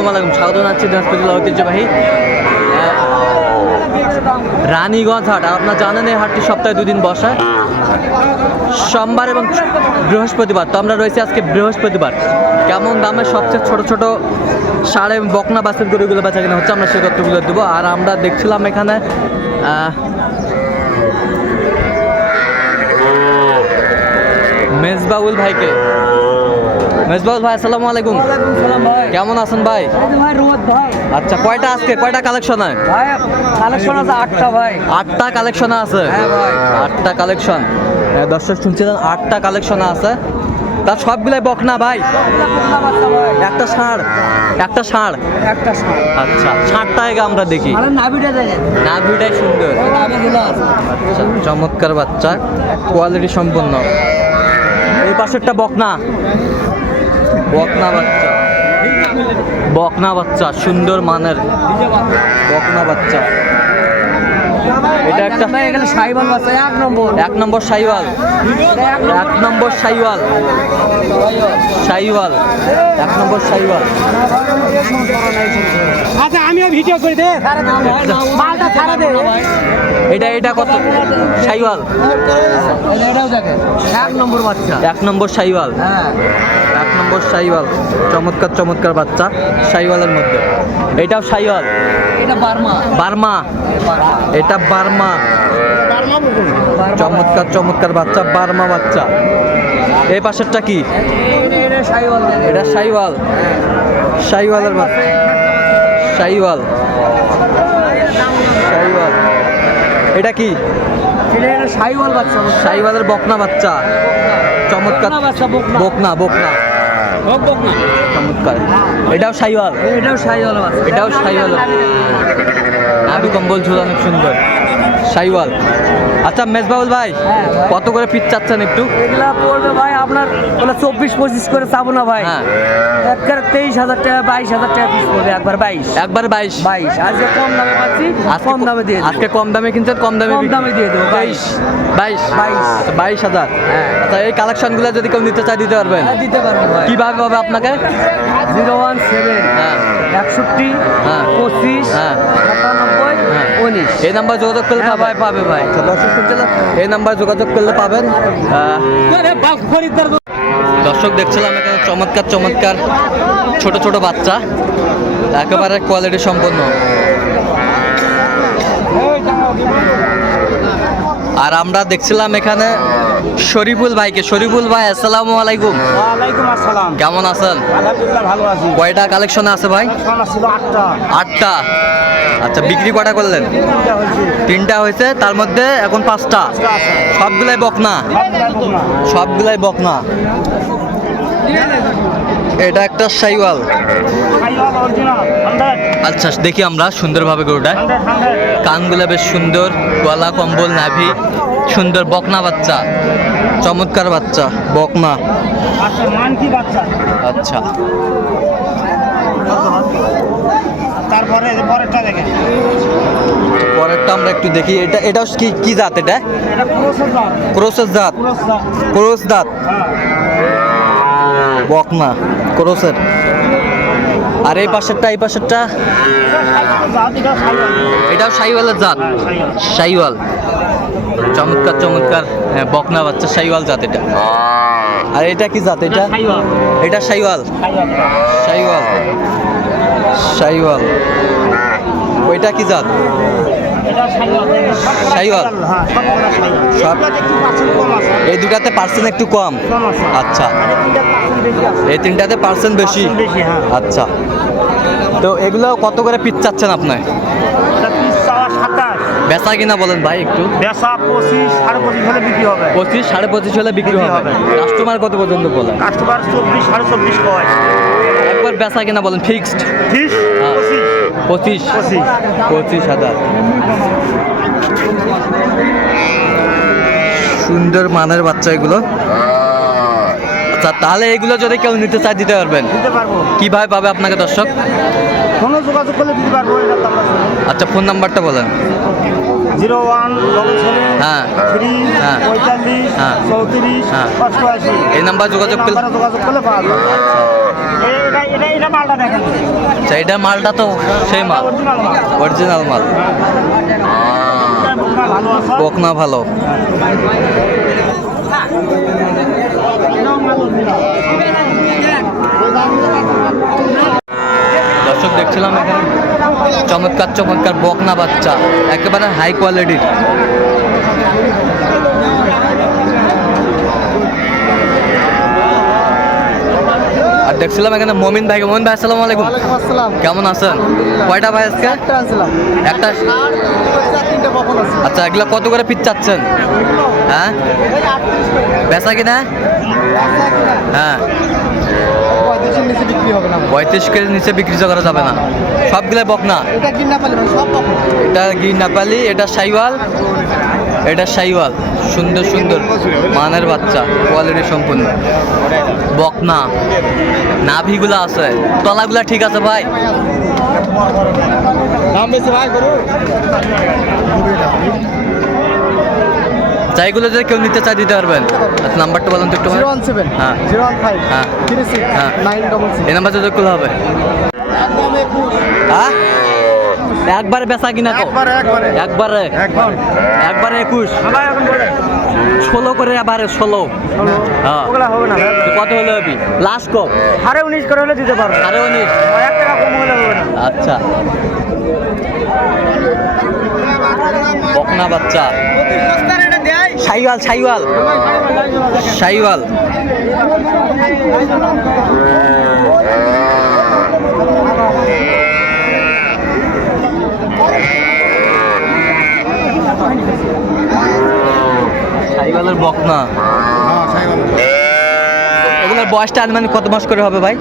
আসসালামু আলাইকুম, স্বাগত জানাচ্ছি দিনাজপুর ঐতিহ্যবাহী রানীগঞ্জ হাট। আপনার জানেন এই হাটটি সপ্তাহে দুদিন বসে। সোমবার এবং বৃহস্পতিবার, তো আমরা রয়েছি আজকে বৃহস্পতিবার। কেমন দামে সবচেয়ে ছোট ছোট সাড়ে বকনা বাসের গরুগুলো বেচা কিনা হচ্ছে আমরা সেই তথ্যগুলো দেবো। আর আমরা দেখছিলাম এখানে মেজবাউল ভাইকে। মেজবাউল ভাই আসসালামু আলাইকুম। কেমন আছেন ভাই? আচ্ছা কয়টা আজকে? কয়টা কালেকশন হয়? কালেকশন আছে আটটা ভাই। আটটা কালেকশন আছে? হ্যাঁ আটটা কালেকশন দর্শক শুনছিলেন আটটা কালেকশন আছে। তার সবগুলাই বকনা ভাই? একটা ষাঁড়। একটা ষাঁড়? একটা ষাঁড়। আচ্ছা ষাঁড়টা আগে আমরা দেখি। নাভিটাই সুন্দর। আচ্ছা চমৎকার বাচ্চা। কোয়ালিটি সম্পন্ন এই পাশেরটা বকনা। বকনা বাচ্চা। বকনা বাচ্চা সুন্দর মানের বকনা বাচ্চা। এটা একটা ভাই এখানে সাইবাল বাচ্চা এক নম্বর। এক নম্বর সাইওয়াল। এক নম্বর। সাইওয়াল। সাইওয়াল। এক নম্বর সাইওয়াল। আচ্ছা আমিও ভিডিও করে দে। মালটা ছাড়া দে। এটা এটা কত? সাইওয়াল। এটাও এক নম্বর বাচ্চা। এক নম্বর সাইওয়াল। হ্যাঁ। এক নম্বর সাইওয়াল। চমৎকার চমৎকার বাচ্চা সাইওয়ালের মধ্যে। এটাও সাইওয়াল? এটা বার্মা। বার্মা? এটা বার্মা। চমৎকার চমৎকার বাচ্চা বার্মা বাচ্চা। এই পাশেরটা কি? এটা সাইওয়াল। সাইওয়ালের বাচ্চা। সাইওয়াল। সাইওয়াল। এটা কি? সাইওয়াল বাচ্চা। সাইওয়ালের বকনা বাচ্চা। চমৎকার। বকনা বকনা। চমৎকার। এটাও সাইওয়াল? এটাও সাইওয়াল বাচ্চা এটাও সাইওয়াল। নাভি কম্বল ঝুল অনেক সুন্দর। সাইওয়াল। আচ্ছা মেজবাউল ভাই হ্যাঁ, কত করে পিস চাচ্ছেন একটু? এগুলা পড়বে ভাই আপনার বলে চব্বিশ পঁচিশ করে চাবো না ভাই। হ্যাঁ। একবার তেইশ হাজার টাকা বাইশ হাজার টাকা পিস পড়বে একবার বাইশ। একবার বাইশ। বাইশ। আজকে কম দামে পাচ্ছি কম দামে দিয়ে। আজকে কম দামে কিনছেন কম দামে কম দামে দিয়ে দেবো, বাইশ। বাইশ। বাইশ। আচ্ছা, বাইশ হাজার। হ্যাঁ। আচ্ছা এই কালেকশনগুলো যদি কেউ নিতে চায় দিতে পারবেন? দিতে পারব ভাই। কীভাবে পাবে আপনাকে? জিরো ওয়ান সেভেন হ্যাঁ। একষট্টি হ্যাঁ। পঁচিশ। সাতানব্বই হ্যাঁ। উনিশ এই নাম্বার যোগাযোগ করলে পাবে ভাই, পাবে ভাই। দর্শক? এই নাম্বার যোগাযোগ করলে পাবেন দর্শক দেখছিলাম এখানে চমৎকার চমৎকার ছোট ছোট বাচ্চা একেবারে কোয়ালিটি সম্পন্ন আর আমরা দেখছিলাম এখানে শরীফুল ভাইকে। শরীফুল ভাই আসসালামু আলাইকুম। ওয়ালাইকুম আসসালাম। কেমন আছেন? আলহামদুলিল্লাহ ভালো আছি। কয়টা কালেকশনে আছে ভাই? ছিল আটটা। আটটা? আচ্ছা বিক্রি কটা করলেন? তিনটা হয়েছে। তিনটা হয়েছে তার মধ্যে এখন পাঁচটা। সবগুলাই বকনা? সবগুলাই বকনা। এটা একটা সাইওয়াল আচ্ছা দেখি আমরা সুন্দরভাবে গরুটা কানগুলা বেশ সুন্দর, গলা, কম্বল, নাভি, সুন্দর বকনা বাচ্চা, চমৎকার বাচ্চা, বকনা। আচ্ছা। তারপরে পরেরটা আমরা একটু দেখি। এটা এটাও কি কি জাত এটা? ক্রোসের জাত। ক্রোস দাঁত বকনা, ক্রোসের। আর এই পাশেরটা এই পাশেরটা? এটাও সাইওয়ালের জাত। সাইওয়াল চমৎকার চমৎকার হ্যাঁ, বকনা বাচ্চা সাইওয়াল জাত এটা। আর এটা কি জাত এটা? এটা সাইওয়াল সাইওয়াল সাইওয়াল ওইটা কি জাত? সাইওয়াল। হ্যাঁ সব- এই দুটাতে পার্সেন্ট একটু কম? আচ্ছা। এই তিনটাতে পার্সেন্ট বেশি হ্যাঁ। আচ্ছা। তো এগুলো কত করে পিস চাচ্ছেন আপনার বেচা কিনা বলেন ভাই একটু। বেচা পঁচিশ সাড়ে পঁচিশ হলে বিক্রি হবে। পঁচিশ সাড়ে পঁচিশ হলে বিক্রি হবে। কাস্টমার কত পর্যন্ত বলেন? কাস্টমার চব্বিশ সাড়ে চব্বিশ কয়? একবার বেচা কিনা বলেন ফিক্সড। পঁচিশ। পঁচিশ। হাজার। সুন্দর মানের বাচ্চা এগুলো। আচ্ছা তাহলে এগুলো যদি কেউ নিতে চায় দিতে পারবেন? কীভাবে পাবে আপনাকে দর্শক? ফোনে যোগাযোগ করলে দিতে পারব এটা তো আমরা আচ্ছা ফোন নাম্বারটা বলেন। জিরো ওয়ান হ্যাঁ। থ্রি হ্যাঁ। পঁয়তাল্লিশ হ্যাঁ। চৌত্রিশ এই নাম্বার যোগাযোগ করলে- যোগাযোগ করলে পাওয়া যাবে। এটা এটা এটা মালটা দেখেন। আচ্ছা এটা মালটা তো সেই মাল। অরিজিনাল মাল। ভালো বকনা ভালো। দর্শক দেখছিলাম এখানে। চমৎকার চমৎকার বকনা বাচ্চা। একেবারে হাই কোয়ালিটির দেখছিলাম এখানে মমিন ভাই। মমিন ভাই আসসালামু আলাইকুম। আসসালাম। কেমন আছেন? কয়টা ভাই আজকে? একটা আচ্ছা এগুলো কত করে পিস চাচ্ছেন? হ্যাঁ? বেচা কিনা? হ্যাঁ। না পঁয়ত্রিশ কেজির নিচে বিক্রি করা যাবে না। সবগুলো সব কখন এটা গি নেপালি এটা সাইওয়াল। এটা সাইওয়াল সুন্দর সুন্দর মানের বাচ্চা কোয়ালিটি সম্পূর্ণ বকনা নাভিগুলো আছে তলাগুলা ঠিক আছে ভাই? চাইগুলো যদি কেউ নিতে চাই দিতে পারবেন। আচ্ছা নাম্বারটা বলুন তো একটু হ্যাঁ। হ্যাঁ। হ্যাঁ। এই নাম্বার যোগাযোগ করলে হবে। হ্যাঁ? একবারে বেচা কিনা একবারে একবারে। একবারে? একুশ। ভাই এখন বলে। ষোলো করে এবারে ষোলো। হ্যাঁ। ওগুলা হবে কত হলে হবি? লাস্ট কম সাড়ে উনিশ করে হলে দিতে পারব। সাড়ে উনিশ। টাকা কম হলে হবে না। আচ্ছা। বকনা বাচ্চা। সাইওয়াল সাইওয়াল। সাইওয়াল। সাইওয়ালের বকনা এগুলোর বয়সটা আনুমানিক কত মাস করে হবে ভাই?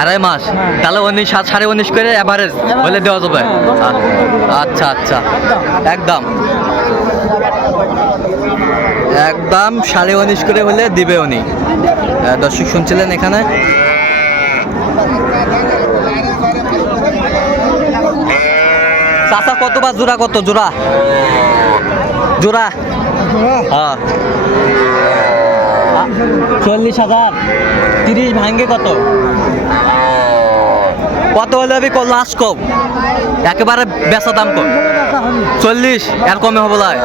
আড়াই মাস। তাহলে উনিশ সাত সাড়ে উনিশ করে অ্যাভারেজ হলে দেওয়া যাবে। আচ্ছা আচ্ছা। একদম। একদম সাড়ে উনিশ করে হলে দিবে উনি। দর্শক শুনছিলেন এখানে? চাচা কত বা জোড়া কত জোড়া। জোড়া। হ্যাঁ। চল্লিশ হাজার। তিরিশ ভাঙ্গে কত? কত হলে কত লাস্ট কম? একেবারে বেচা দাম কম। চল্লিশ, এর কমে হবে লাই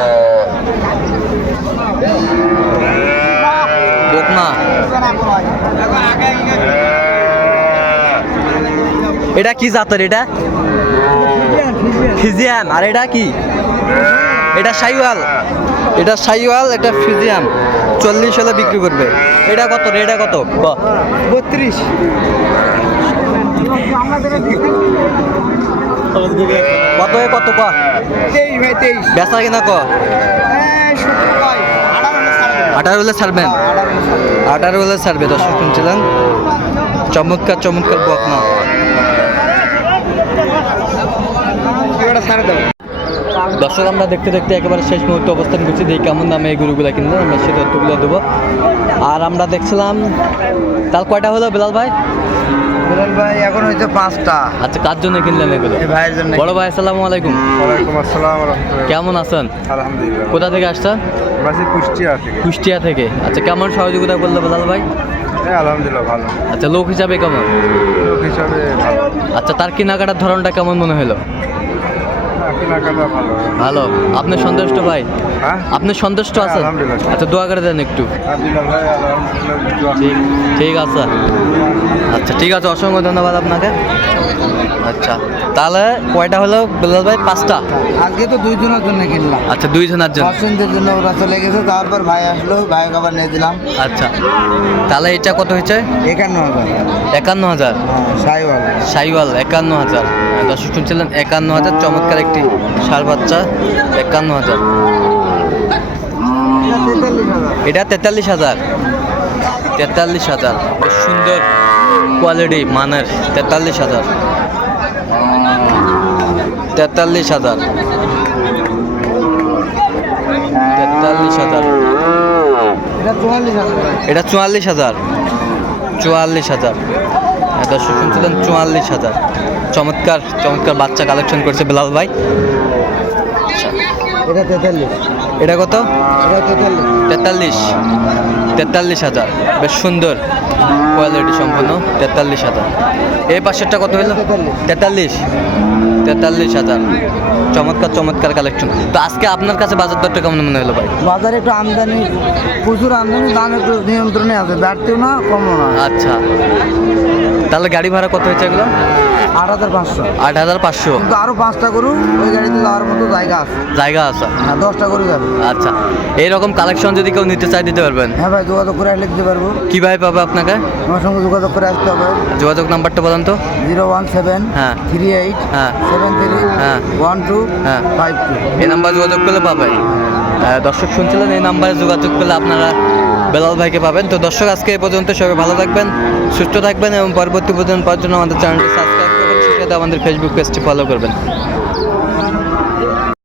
বকনা এটা কি জাতের এটা? ফিজিয়ান। আর এটা কি? এটা সাইওয়াল এটা সাইওয়াল এটা ফিজিয়ান চল্লিশ হলে বিক্রি করবে। এটা কত? রে? এটা কত। বত্রিশ। কত এ কত? ক। বেচা কিনা ক? আঠারো হলে ছাড়বেন। আঠারো হলে ছাড়বে দর্শক শুনছিলেন? চমৎকার চমৎকার বকনা। ছাড়ে দেবো। দর্শক আমরা দেখতে দেখতে একেবারে শেষ মুহূর্তে অবস্থান করছি। দেখি কেমন দামে এই গরুগুলো কিনবো আমরা সেই তথ্যগুলো দেবো। আর আমরা দেখছিলাম তার কয়টা হলো বেলাল ভাই? বিলাল ভাই এখন হয়েছে পাঁচটা। আচ্ছা কার জন্য কিনলেন এগুলো? ভাইয়ের জন্য বড় ভাই আসসালামু আলাইকুম। ওয়ালাইকুম আসসালাম কেমন আছেন? আলহামদুলিল্লাহ। কোথা থেকে আসছেন? কুষ্টিয়া থেকে। কুষ্টিয়া থেকে। আচ্ছা কেমন সহযোগিতা করল বেলাল ভাই? হ্যাঁ আলহামদুলিল্লাহ ভালো। আচ্ছা লোক হিসাবে কেমন? লোক হিসাবে ভালো। আচ্ছা তার কেনাকাটার ধরনটা কেমন মনে হলো? ভালো। আপনি সন্তুষ্ট ভাই? হ্যাঁ? আপনি সন্তুষ্ট হ্যাঁ, আছেন? আচ্ছা দোয়া করে দেন একটু। ঠিক আছে। আচ্ছা ঠিক আছে অসংখ্য ধন্যবাদ আপনাকে। আচ্ছা। তাহলে কয়টা হলো বেলাল ভাই? পাঁচটা? আজকে তো দুইজনের জন্য কিনলাম। আচ্ছা দুই জনের জন্য। পছন্দের জন্য ওরা চলে গেছে তারপর ভাই আসলো ভাই আবার নিয়ে দিলাম। আচ্ছা। তাহলে এটা কত হয়েছে? একান্ন হাজার। একান্ন হাজার? সাইওয়াল। সাইওয়াল একান্ন হাজার। দর্শক শুনছিলেন একান্ন হাজার চমৎকার একটি সার বাচ্চা একান্ন হাজার। এটা তেতাল্লিশ হাজার। তেতাল্লিশ হাজার। সুন্দর কোয়ালিটি মানের। তেতাল্লিশ হাজার। তেতাল্লিশ হাজার। তেতাল্লিশ হাজার। এটা চুয়াল্লিশ হাজার চুয়াল্লিশ হাজার। হ্যাঁ, দর্শক শুনছিলেন চুয়াল্লিশ হাজার। চমৎকার চমৎকার বাচ্চা কালেকশন করছে বেলাল ভাই। এটা তেতাল্লিশ। এটা কত? তেতাল্লিশ। তেতাল্লিশ। তেতাল্লিশ হাজার। বেশ সুন্দর কোয়ালিটি সম্পন্ন তেতাল্লিশ হাজার। এই পাশেরটা কত হলো তেতাল্লিশ। তেতাল্লিশ হাজার। চমৎকার চমৎকার কালেকশন তো আজকে আপনার কাছে বাজার দরটা কেমন মনে হলো ভাই? বাজারে একটু আমদানি প্রচুর আমদানি দাম একটু নিয়ন্ত্রণে আছে বাড়তেও না কমও না। আচ্ছা। তাহলে গাড়ি ভাড়া কত হয়েছে এগুলো? আট হাজার পাঁচশো। আট হাজার পাঁচশো। কিন্তু আরও পাঁচটা গরু ওই গাড়িতে যাওয়ার মতো জায়গা আছে। জায়গা আছে। হ্যাঁ দশটা গরু যাবে। আচ্ছা। এইরকম কালেকশন যদি কেউ নিতে চাই দিতে পারবেন? হ্যাঁ ভাই যোগাযোগ করে আসলে দিতে পারব। কীভাবে পাবে আপনাকে? আমার সঙ্গে যোগাযোগ করে আসতে হবে। যোগাযোগ নাম্বারটা বলেন তো। জিরো ওয়ান সেভেন হ্যাঁ। থ্রি এইট হ্যাঁ। সেভেন থ্রি হ্যাঁ। ওয়ান টু হ্যাঁ। ফাইভ টু এই নাম্বার যোগাযোগ করলে পাবে আহ, দর্শক শুনছিলেন এই নাম্বারে যোগাযোগ করলে আপনারা বেলাল ভাইকে পাবেন তো দর্শক আজকে এই পর্যন্ত সবাই ভালো থাকবেন সুস্থ থাকবেন এবং পরবর্তী পর্যন্ত পাওয়ার জন্য আমাদের চ্যানেলটি সাবস্ক্রাইব করবেন সেটাতে আমাদের ফেসবুক পেজটি ফলো করবেন